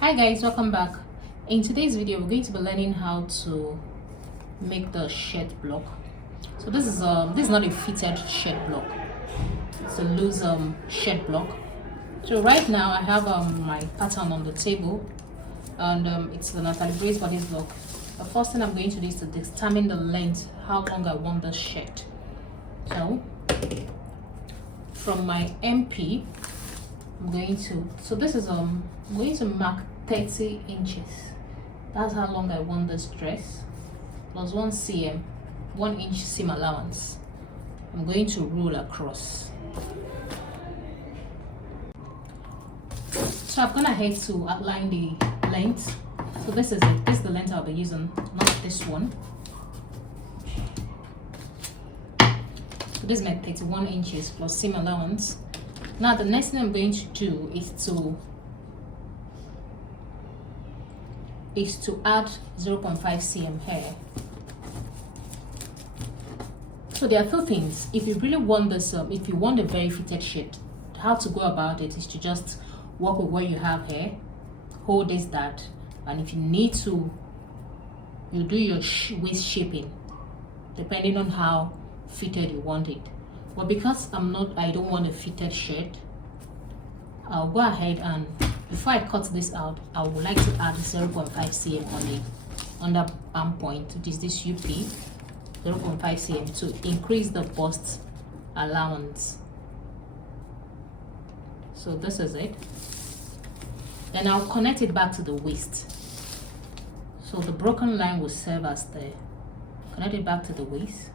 Hi guys, welcome back. In today's video we're going to be learning how to make the shirt block. So this is not a fitted shirt block, it's a loose shirt block. So right now I have my pattern on the table, and it's the Natalie Grace bodice block. The first thing I'm going to do is to determine the length, how long I want the shirt. So from my MP, I'm going to mark 30 inches. That's how long I want this dress, plus 1 cm, 1 inch seam allowance. I'm going to rule across. So I've gone ahead to outline the length. So this is it. This is the length I'll be using, not this one. So this is my 31 inches plus seam allowance. Now the next thing I'm going to do is to add 0.5 cm here. So there are two things. If you really want this, if you want a very fitted shirt, how to go about it is to just work with what you have here, hold this, that, and if you need to, you do your waist shaping depending on how fitted you want it. But because I don't want a fitted shirt, I'll go ahead and before I cut this out, I would like to add 0.5 cm on the under arm point, which is this UP, 0.5 cm to increase the bust allowance. So this is it. Then I'll connect it back to the waist. So the broken line will serve as the connect it back to the waist.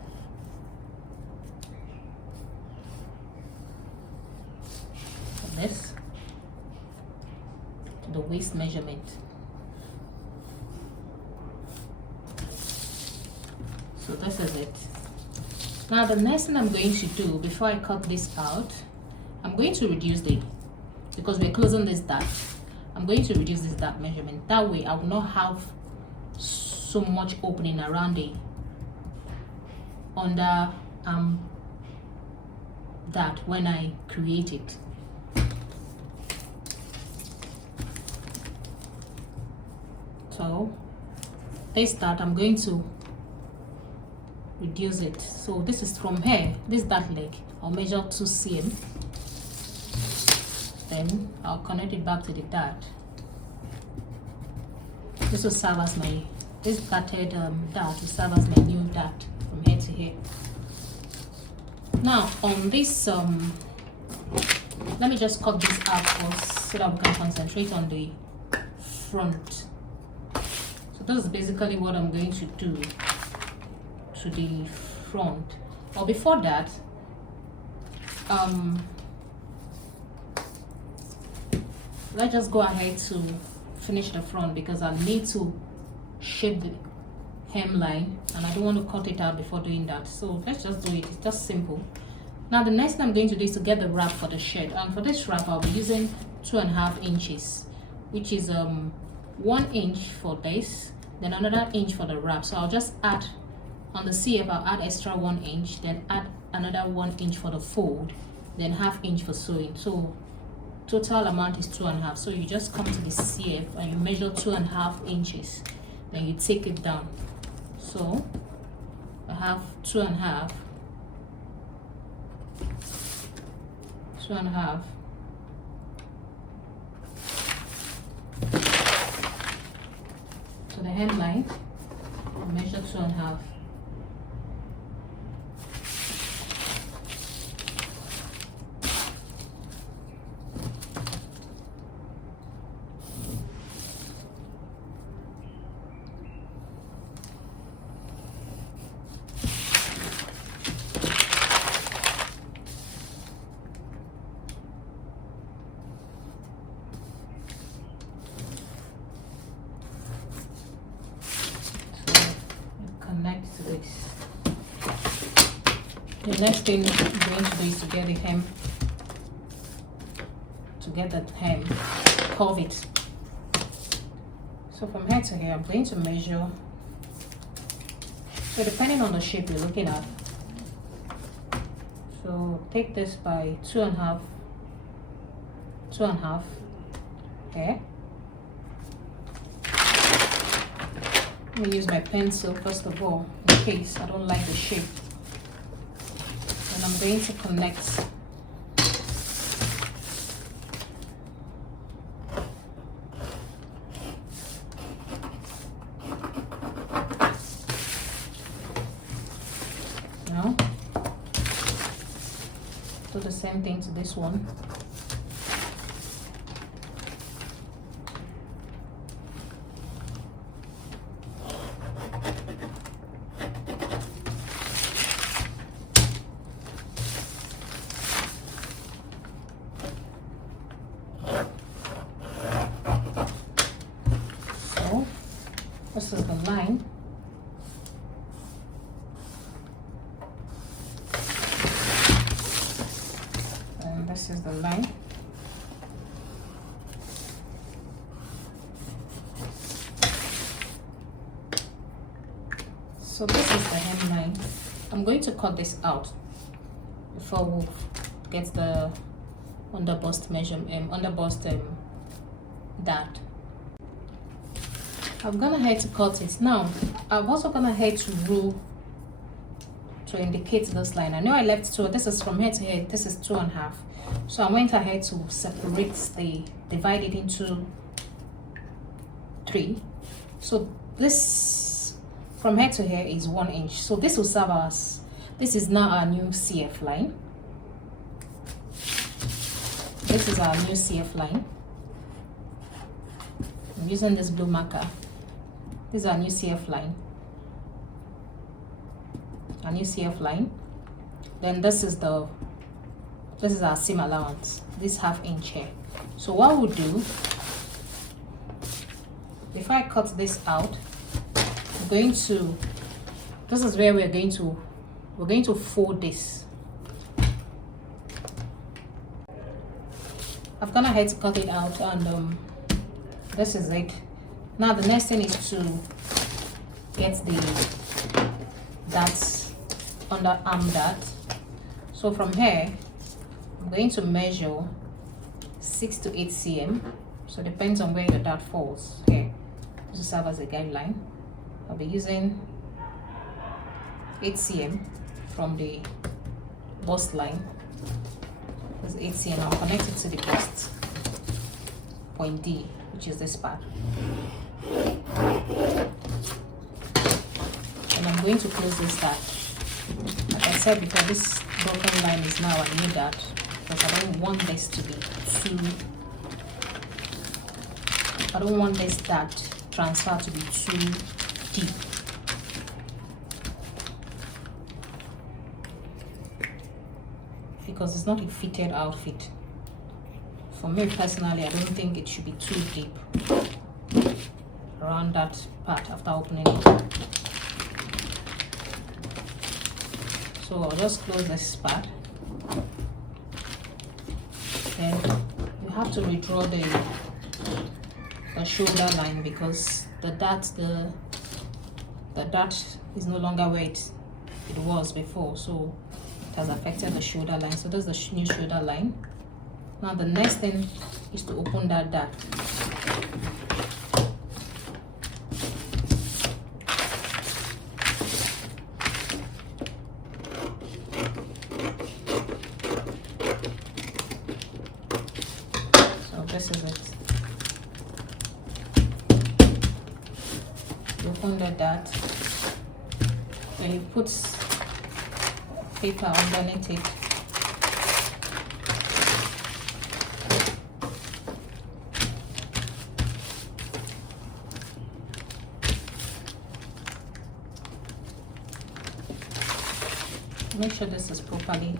This to the waist measurement. So this is it. Now the next thing I'm going to do before I cut this out, I'm going to reduce because we're closing this dart, I'm going to reduce this dart measurement. That way I will not have so much opening around the under dart when I create it. So this dart, I'm going to reduce it. So this is from here, this dart leg, I'll measure 2 cm. Then I'll connect it back to the dart. This will serve as this darted dart will serve as my new dart from here to here. Now on this, let me just cut this out first so that we can concentrate on the front. So this is basically what I'm going to do to the front. But before that, let's just go ahead to finish the front because I need to shape the hemline and I don't want to cut it out before doing that. So let's just do it. It's just simple. Now the next thing I'm going to do is to get the wrap for the shirt, and for this wrap I'll be using 2.5 inches, which is 1 inch for this, then another inch for the wrap. So I'll just add on the CF, I'll add extra 1 inch, then add another 1 inch for the fold, then ½ inch for sewing. So total amount is 2.5. So you just come to the CF and you measure 2.5 inches, then you take it down. So I have 2.5, 2.5. So the hemline, I measure 2.5. Connect to this. The next thing I'm going to do is to get the hem, curve it. So from here to here, I'm going to measure. So depending on the shape you're looking at, so take this by 2.5 here, Let me use my pencil first of all, in case I don't like the shape. And I'm going to connect. Now, do the same thing to this one. This is the line. And this is the line. So this is the hemline. I'm going to cut this out before we get the underbust measurement, dart. I've gone ahead to cut it. Now, I've also gone ahead to rule to indicate this line. I know I left 2. This is from here to here. This is 2.5. So I went ahead to separate divide it into 3. So this from here to here is 1 inch. So this will serve as, this is now our new CF line. This is our new CF line. I'm using this blue marker. This is our new CF line. Our new CF line. Then this is our seam allowance. This 1/2 inch here. So what we'll do, if I cut this out, I'm going to, this is where we're going to fold this. I've gone ahead to cut it out, and this is it. Now the next thing is to get that underarm dart. So from here, I'm going to measure 6 to 8 cm. So it depends on where your dart falls. Here, this will serve as a guideline. I'll be using 8 cm from the bust line. This is 8 cm. I'll connect it to the bust point D, which is this part. And I'm going to close this dart. Like I said before, this broken line is now a new dart because I don't want this to be too, I don't want this dart transfer to be too deep. Because it's not a fitted outfit. For me personally, I don't think it should be too deep around that part after opening it. So I'll just close this part. Then you have to redraw the shoulder line because the dart is no longer where it was before, so it has affected the shoulder line. So that's the new shoulder line. Now the next thing is to open that dart. So this is it. You open the dart, and you put paper underneath it. Make sure this is properly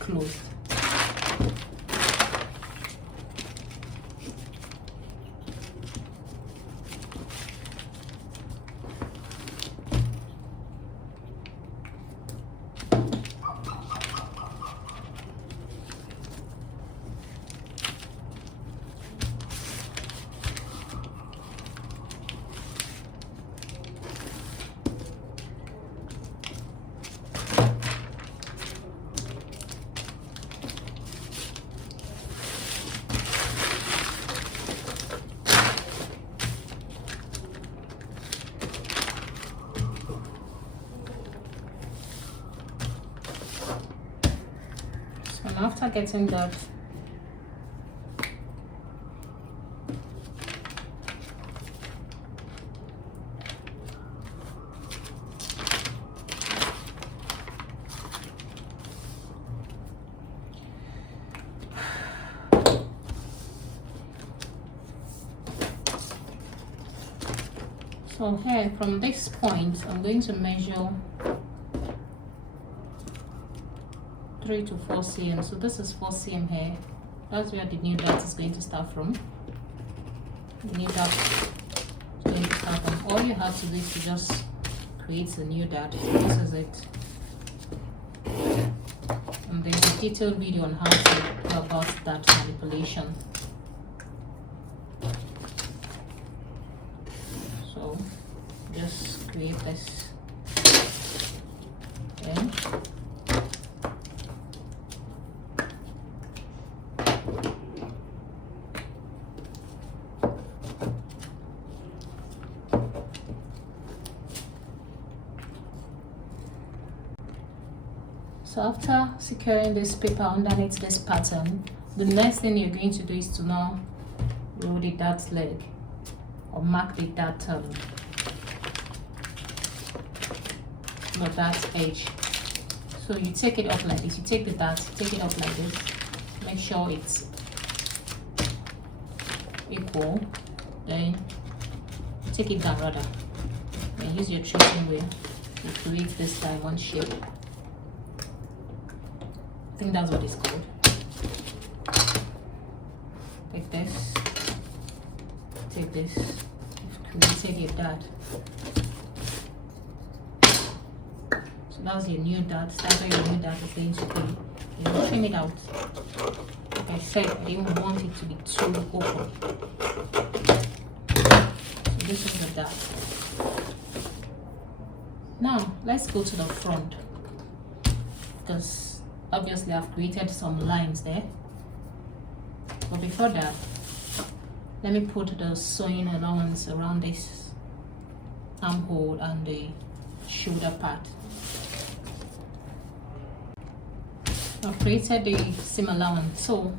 closed. start getting that. So here from this point, I'm going to measure 3 to 4 cm. So this is 4 cm here. That's where the new dart is going to start from. The new dart is going to start from. All you have to do is to just create a new dart. So this is it. And there's a detailed video on how to go about that manipulation. So just create this. Okay. So after securing this paper underneath this pattern, the next thing you're going to do is to now roll the dart leg or mark the dart edge. So you take it up like this. You take the dart, take it up like this. Make sure it's equal. Then take it down rather. And use your tracing wheel to create this diamond shape. I think that's what it's called. Take this. Take this. You've created a dart. So that's your new dart. That's where your new dart is going to be. You will trim it out. Like I said, I didn't want it to be too open. So this is the dart. Now let's go to the front, because obviously I've created some lines there. But before that, let me put the sewing allowance around this armhole and the shoulder part. I've created the seam allowance. So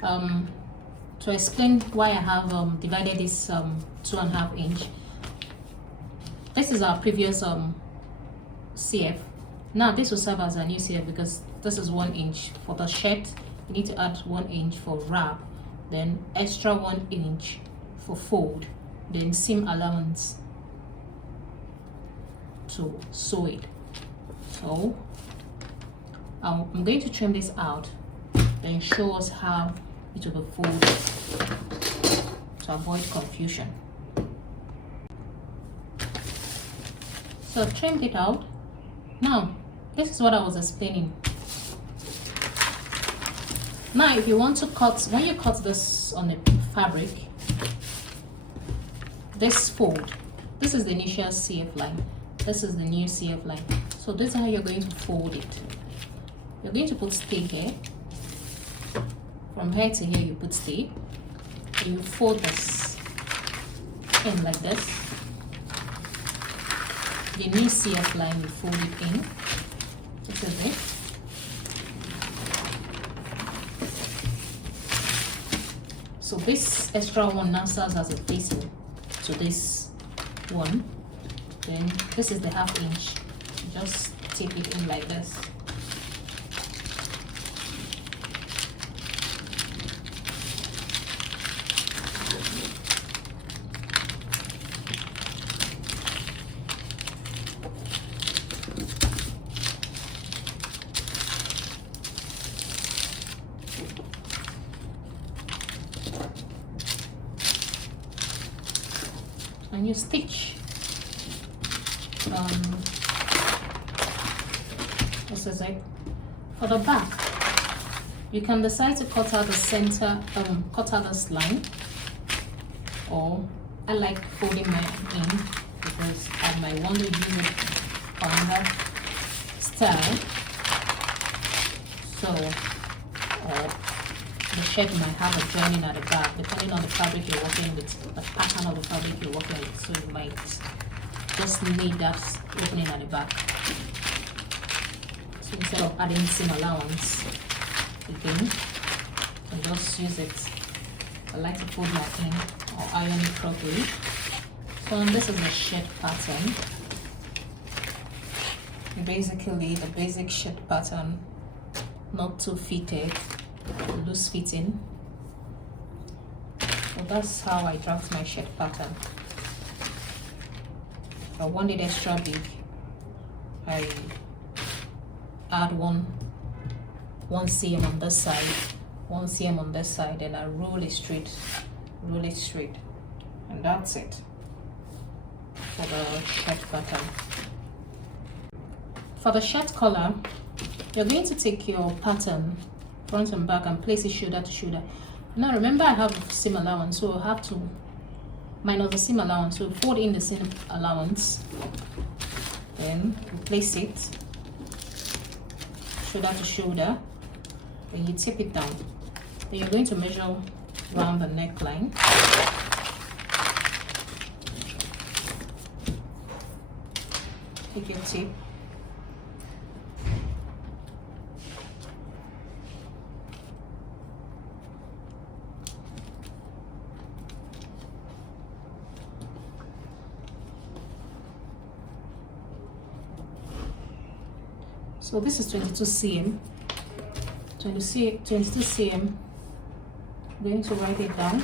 to explain why I have divided this 2.5 inch, this is our previous CF. Now this will serve as a new CF because this is 1 inch for the shirt. You need to add 1 inch for wrap, then extra 1 inch for fold, then seam allowance to sew it. So I'm going to trim this out, then show us how it will be folded to avoid confusion. So I've trimmed it out. Now this is what I was explaining. Now if you want to cut, when you cut this on the fabric, this fold, this is the initial CF line, this is the new CF line. So this is how you're going to fold it. You're going to put stay here. From here to here you put stay. And you fold this in like this. The new CF line, you fold it in. This is it. So this extra one now serves as a facing to this one. Then this is the 1/2 inch. Just take it in like this. And you stitch this is it. For the back, you can decide to cut out the center, cut out this line, or I like folding mine in because I might want to use it for another style. So the shirt might have a joining at the back depending on the fabric you're working with, the pattern of the fabric you're working with. So you might just need that opening at the back. So instead of adding seam allowance, again and just use it. I like to fold my in or iron it properly. So this is a shirt pattern. Basically the basic shirt pattern, not too fitted, loose fitting. So that's how I draft my shirt pattern. If I want it extra big, I add 1 cm on this side, 1 cm on this side, and I roll it straight, and that's it for the shirt pattern. For the shirt collar, you're going to take your pattern front and back and place it shoulder to shoulder. Now remember, I have a seam allowance, so I have to minus the seam allowance, so fold in the seam allowance, then place it shoulder to shoulder, then you tip it down. Then you're going to measure around the neckline. Take your tip, so this is 22 cm. 22 cm. I'm going to write it down.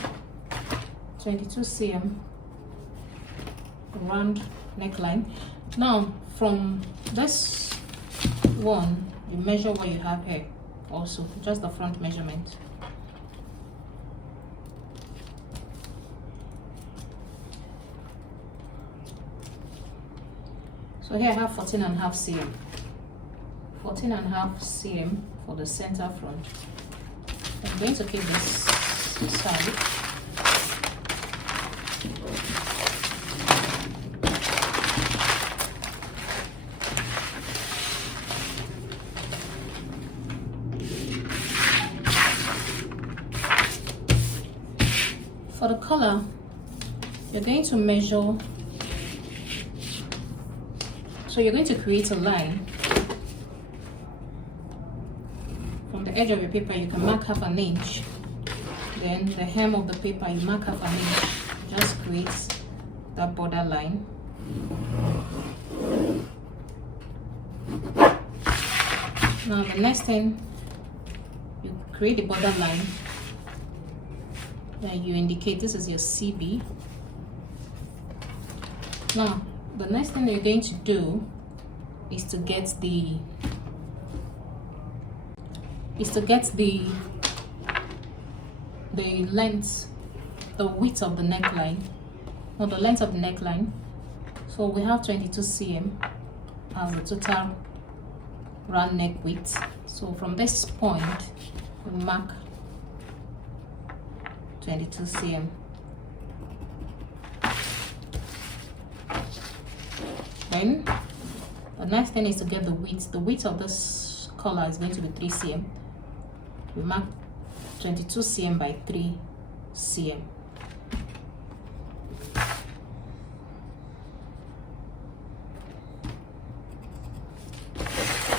22 cm round neckline. Now from this one, you measure what you have here. Also, just the front measurement. So here I have 14.5 cm. 14.5 cm for the center front. I'm going to keep this side. For the collar, you're going to measure, so you're going to create a line. From the edge of your paper, you can mark 1/2 inch. Then the hem of the paper, you mark 1/2 inch. Just create that border line. Now the next thing, you create the border line. Then you indicate this is your CB. Now the next thing you're going to do is to get the length, the width of the neckline, or the length of the neckline. So we have 22 cm as the total round neck width. So from this point, we mark 22 cm. Then the next thing is to get the width. The width of this collar is going to be 3 cm. We mark 22 cm by 3 cm.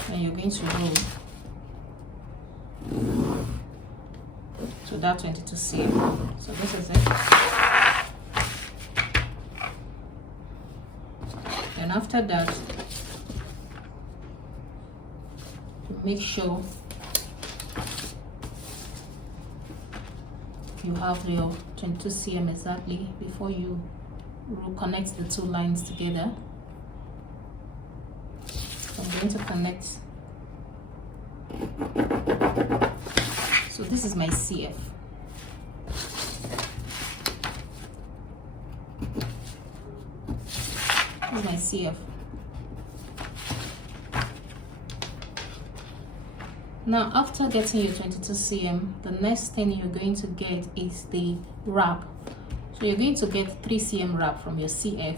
And you're going to roll to that 22 cm. So this is it. And after that, make sure you have your 22 cm exactly before you connect the two lines together. So I'm going to connect. So this is my CF. This is my CF. Now after getting your 22 cm, the next thing you're going to get is the wrap. So you're going to get 3 cm wrap from your CF.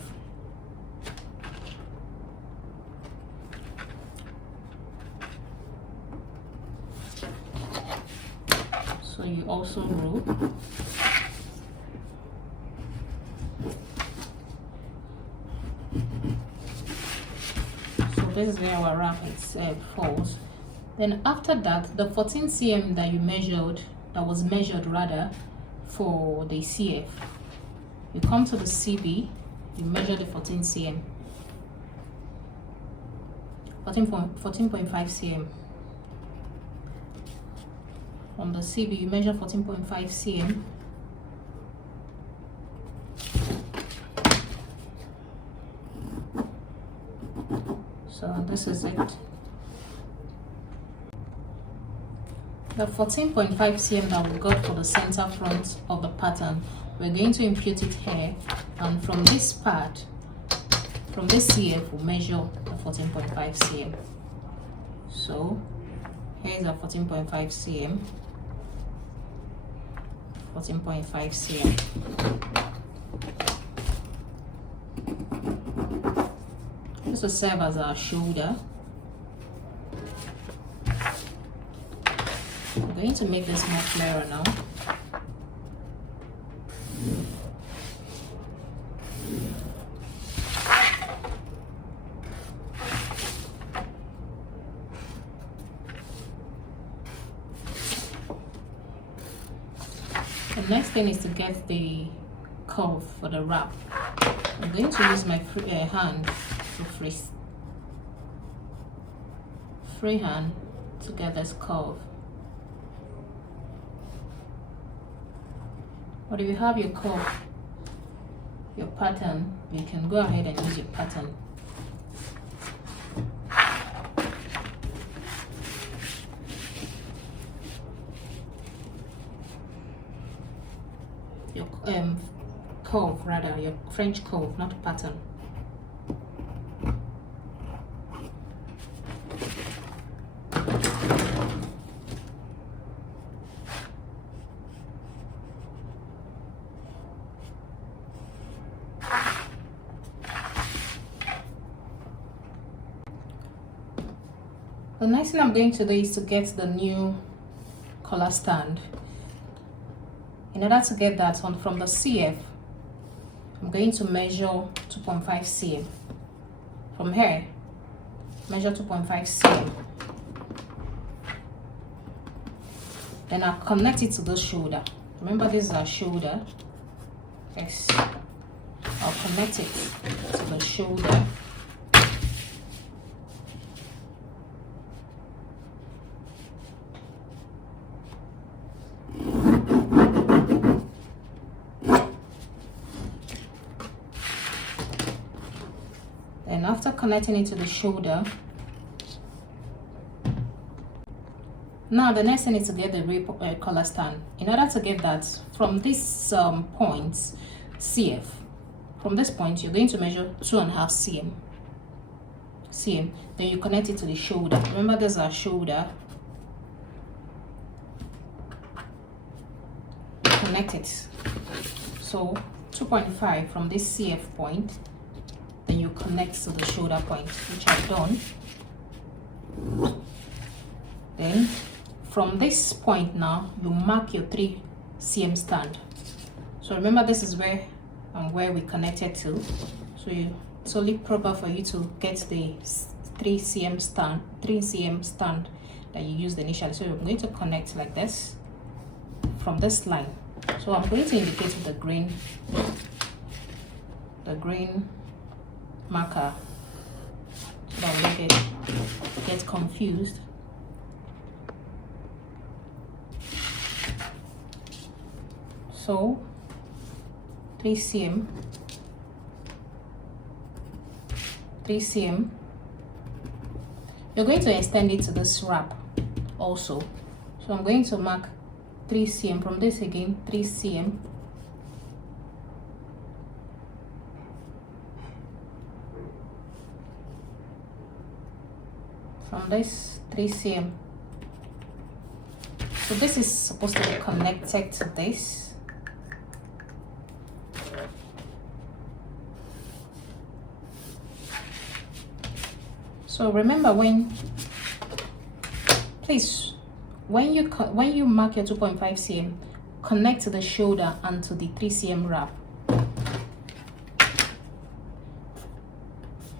So you also roll. So this is where our wrap falls. Then after that, the 14 cm that was measured rather for the CF, you come to the CB, you measure the 14 cm, 14.5 cm. From the CB, you measure 14.5 cm. So this is it. The 14.5 cm that we got for the center front of the pattern, we're going to impute it here, and from this part, from this CF, we'll measure the 14.5 cm. So here's a 14.5 cm, 14.5 cm. This will serve as our shoulder. I'm going to make this more clearer now. The next thing is to get the curve for the wrap. I'm going to use my hand to free hand to get this curve. But if you have your curve, your pattern, you can go ahead and use your pattern. Your curve, rather, your French curve, not pattern. The next thing I'm going to do is to get the new collar stand. In order to get that on from the CF, I'm going to measure 2.5 cm. From here, measure 2.5 cm. Then I'll connect it to the shoulder. Remember, this is our shoulder. Yes. I'll connect it to the shoulder. And after connecting it to the shoulder, now the next thing is to get the collar stand. In order to get that, from this point, CF, from this point, you're going to measure 2.5 cm. Then you connect it to the shoulder. Remember, there's our shoulder. Connect it. So 2.5 from this CF point. Then you connect to the shoulder point, which I've done. Then from this point now, you mark your 3 cm stand. So remember, this is where we connected to. So it's only proper for you to get the 3 cm stand that you used initially. So I'm going to connect like this from this line. So I'm going to indicate with the green marker so that we don't get confused. So 3 cm, you're going to extend it to this wrap also. So I'm going to mark 3 cm from this again, 3 cm. From this 3 cm. So this is supposed to be connected to this. So remember, when you mark your 2.5 cm, connect to the shoulder and to the 3 cm wrap.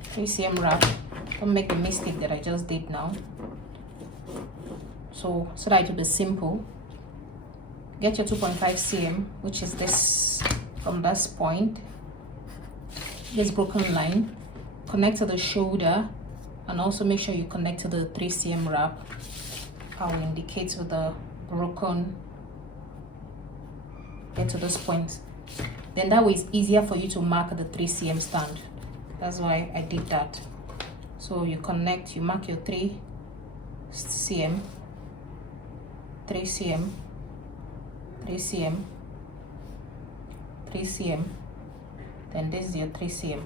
3 cm wrap. Don't make the mistake that I just did now. so that it will be simple. Get your 2.5 cm, which is this, from this point, this broken line, connect to the shoulder, and also make sure you connect to the 3 cm wrap. I will indicate with the broken, get to this point. Then that way it's easier for you to mark the 3 cm stand. That's why I did that. So you connect, you mark your 3 cm, 3 cm, 3 cm, 3 cm, then this is your 3 cm.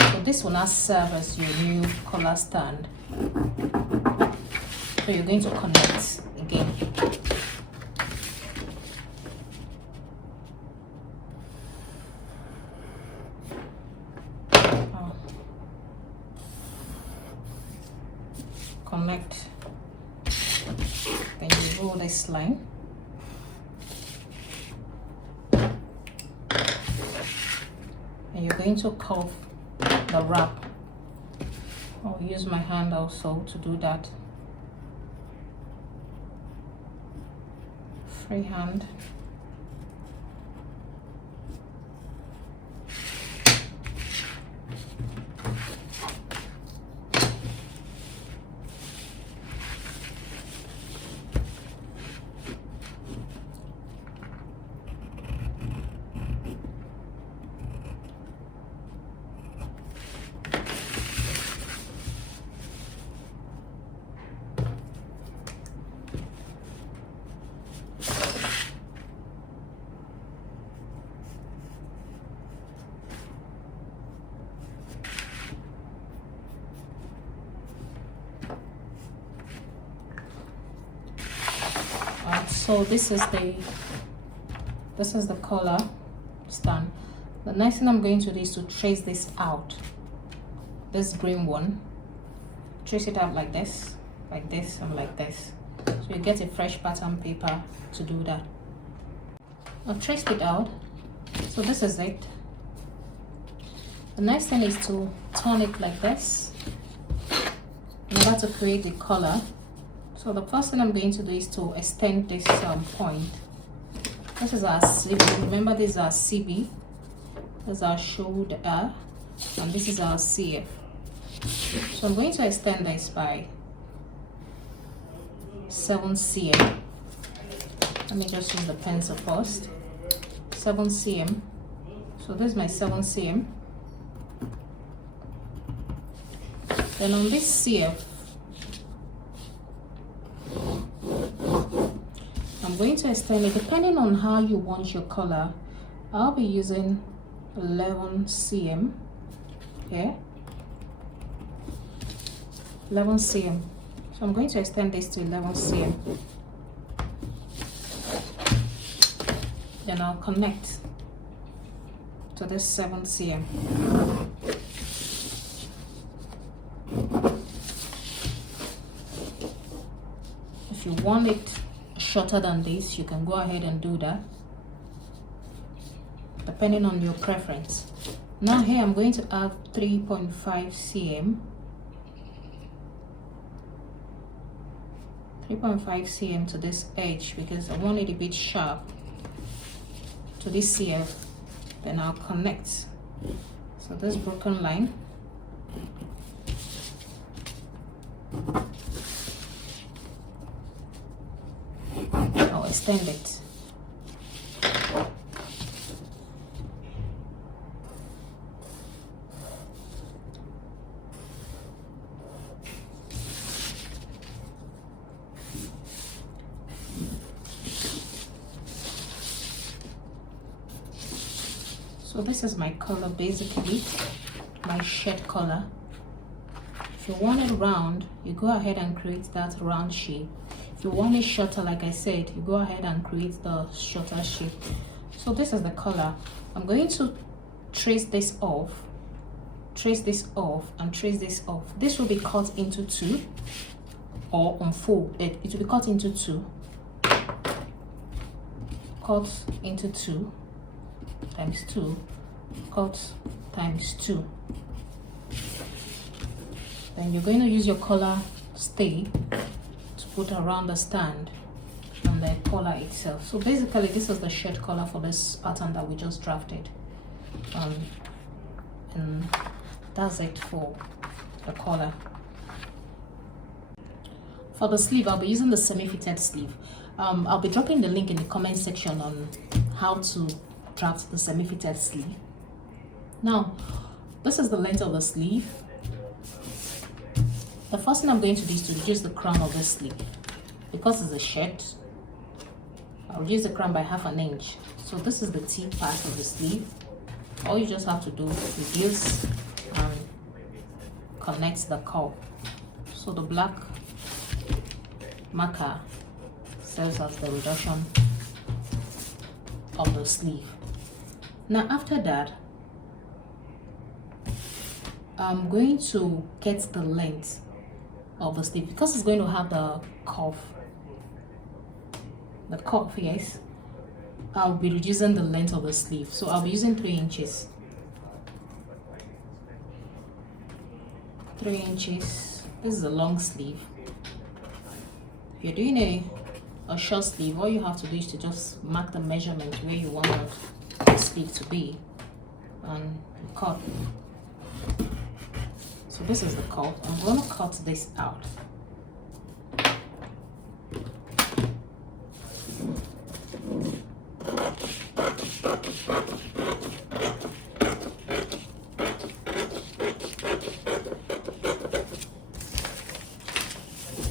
So this will now serve as your new collar stand. So you're going to connect again. Connect. Then you roll this line. And you're going to curve the wrap. I'll use my hand also to do that. Free hand. So this is the collar stand. The next thing I'm going to do is to trace this out. This green one, trace it out like this, and like this. So you get a fresh pattern paper to do that. I've traced it out. So this is it. The next thing is to turn it like this in order to create the collar. So the first thing I'm going to do is to extend this point. This is our CB. Remember, this is our CB. This is our shoulder, and this is our CF. So I'm going to extend this by 7 cm. Let me just use the pencil first. 7 cm. So this is my 7 cm. Then on this CF, I'm going to extend it depending on how you want your collar. I'll be using 11 cm here. 11 cm. So I'm going to extend this to 11 cm. Then I'll connect to this 7 cm. If you want it shorter than this, you can go ahead and do that, depending on your preference. Now here I'm going to add 3.5 cm. 3.5 cm to this edge because I want it a bit sharp to this CF. Then I'll connect. So this broken line, I'll extend it. So this is my collar, basically my shirt collar. If you want it round, you go ahead and create that round shape. If you want it shorter, like I said, you go ahead and create the shorter shape. So this is the collar. I'm going to trace this off, trace this off, and trace this off. This will be cut into two, or unfolded. It will be cut into two. Cut into 2 times 2, cut times 2. Then you're going to use your collar stay to put around the stand and the collar itself. So basically this is the shirt collar for this pattern that we just drafted, and that's it for the collar. For the sleeve, I'll be using the semi-fitted sleeve. I'll be dropping the link in the comment section on how to draft the semi-fitted sleeve. Now, this is the length of the sleeve. The first thing I'm going to do is to reduce the crown of the sleeve. Because it's a shirt, I'll reduce the crown by 1/2 inch. So this is the T part of the sleeve. All you just have to do is reduce and connect the curve. So the black marker serves as the reduction of the sleeve. Now after that, I'm going to get the length of the sleeve because it's going to have the curve. The curve, yes. I'll be reducing the length of the sleeve, so I'll be using 3 inches. 3 inches. This is a long sleeve. If you're doing a short sleeve, all you have to do is to just mark the measurement where you want the sleeve to be and cut. So this is the cut. I'm going to cut this out.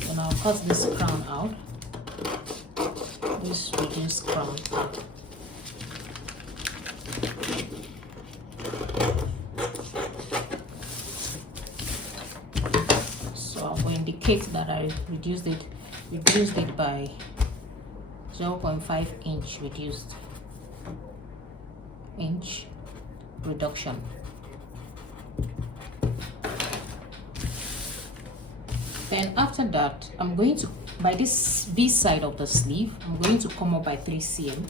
And I'll cut this crown out. This reduced crown out. Indicate that I reduced it by 0.5 inch inch reduction. Then after that, I'm going to, by this V side of the sleeve, I'm going to come up by 3 cm.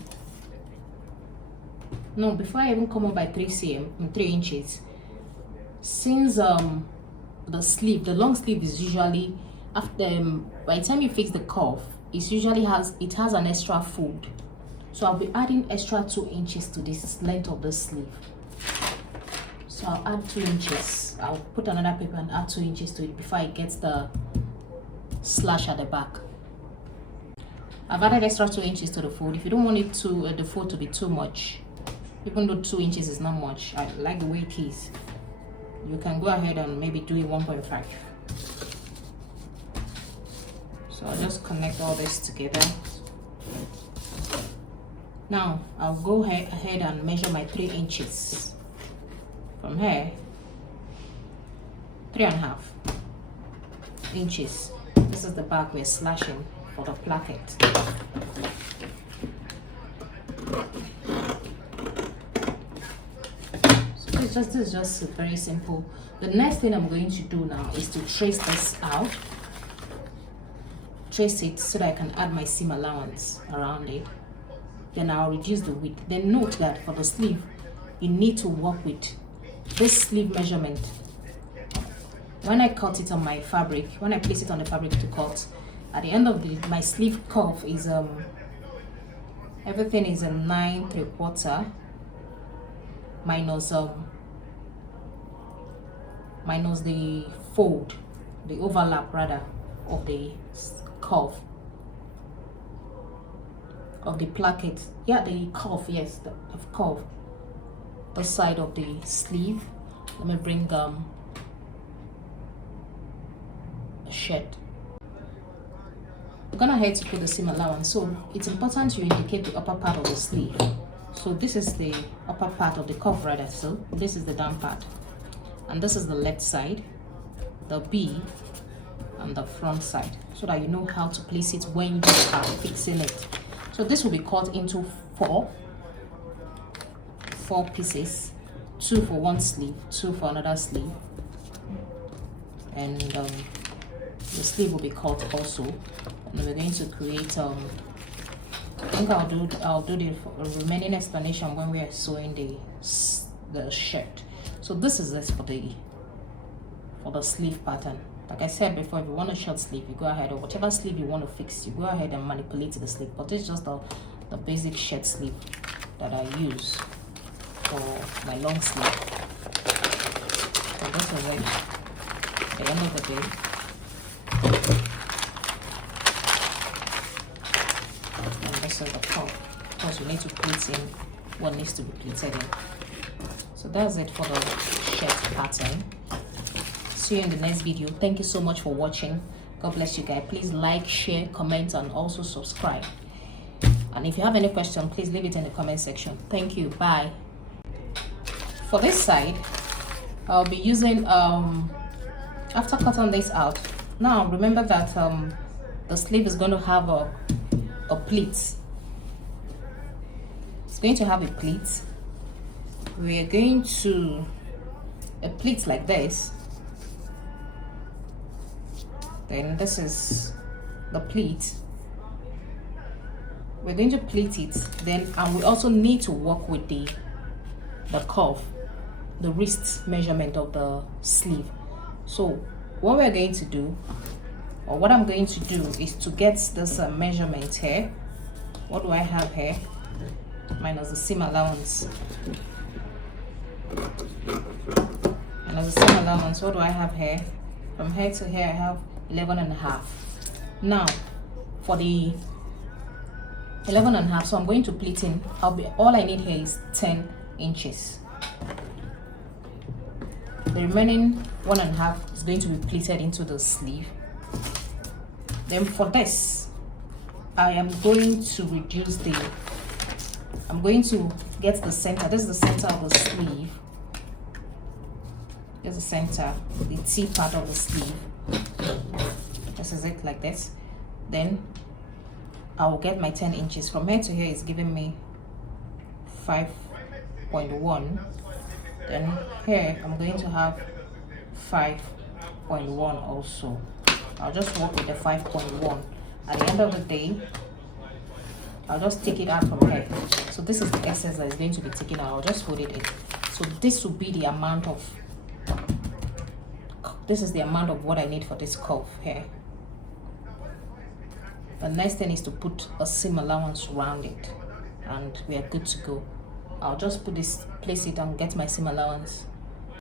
No, before I even come up by 3 cm, 3 inches, since the sleeve, the long sleeve is usually after by the time you fix the curve, it usually has an extra fold. So I'll be adding extra 2 inches to this length of the sleeve. So I'll add 2 inches. I'll put another paper and add 2 inches to it before it gets the slash at the back. I've added extra 2 inches to the fold. If you don't want it to the fold to be too much, even though 2 inches is not much, I like the way it is, you can go ahead and maybe do it 1.5. So I'll just connect all this together. Now I'll go ahead and measure my 3 inches. From here, 3.5 inches. This is the back we're slashing for the placket. So this is just very simple. The next thing I'm going to do now is to trace this out. Trace it so that I can add my seam allowance around it. Then I'll reduce the width. Then note that for the sleeve, you need to work with this sleeve measurement. When I cut it on my fabric, when I place it on the fabric to cut, at the end of my sleeve curve is everything is a 9 3/4 minus the fold, the overlap rather of the curve of the placket. Yeah, the curve, yes, the curve, the side of the sleeve. Let me bring a shirt. I'm gonna head to put the seam allowance, so it's important to indicate the upper part of the sleeve. So this is the upper part of the curve rather, so this is the down part, and this is the left side, the B, and the front side, so that you know how to place it when you are fixing it. So this will be cut into four pieces, 2 for one sleeve, 2 for another sleeve, and the sleeve will be cut also. And we're going to create I think I'll do the remaining explanation when we are sewing the shirt. So this is it for the sleeve pattern. Like I said before, if you want a short sleeve, you go ahead, or whatever sleeve you want to fix, you go ahead and manipulate the sleeve. But this is just the basic shirt sleeve that I use for my long sleeve. So this is it. At the end of the day, and this is the top. Of course, you need to pleat in what needs to be pleated in. So that's it for the shirt pattern. See you in the next video. Thank you so much for watching. God bless you guys. Please like, share, comment, and also subscribe. And if you have any question, please leave it in the comment section. Thank you. Bye. For this side, I'll be using after cutting this out. Now remember that the sleeve is going to have a pleat. It's going to have a pleat. We are going to a pleat like this. Then this is the pleat. We're going to pleat it. Then, and we also need to work with the curve, the wrist measurement of the sleeve. So what we're going to do, or what I'm going to do, is to get this measurement here. What do I have here? Minus the seam allowance. Minus the seam allowance. What do I have here? From here to here, I have 11.5. Now for the 11.5, so I'm going to pleat in. All I need here is 10 inches. The remaining 1.5 is going to be pleated into the sleeve. Then for this, I am going to reduce I'm going to get the center. This is the center of the sleeve. Here's the center, the T part of the sleeve. This is it, like this. Then I will get my 10 inches. From here to here is giving me 5.1. Then here I'm going to have 5.1 also. I'll just work with the 5.1. At the end of the day, I'll just take it out from here. So this is the excess that is going to be taken out. I'll just put it in. So this will be the amount of what I need for this curve here. The next thing is to put a seam allowance around it, and we are good to go. I'll just place it and get my seam allowance.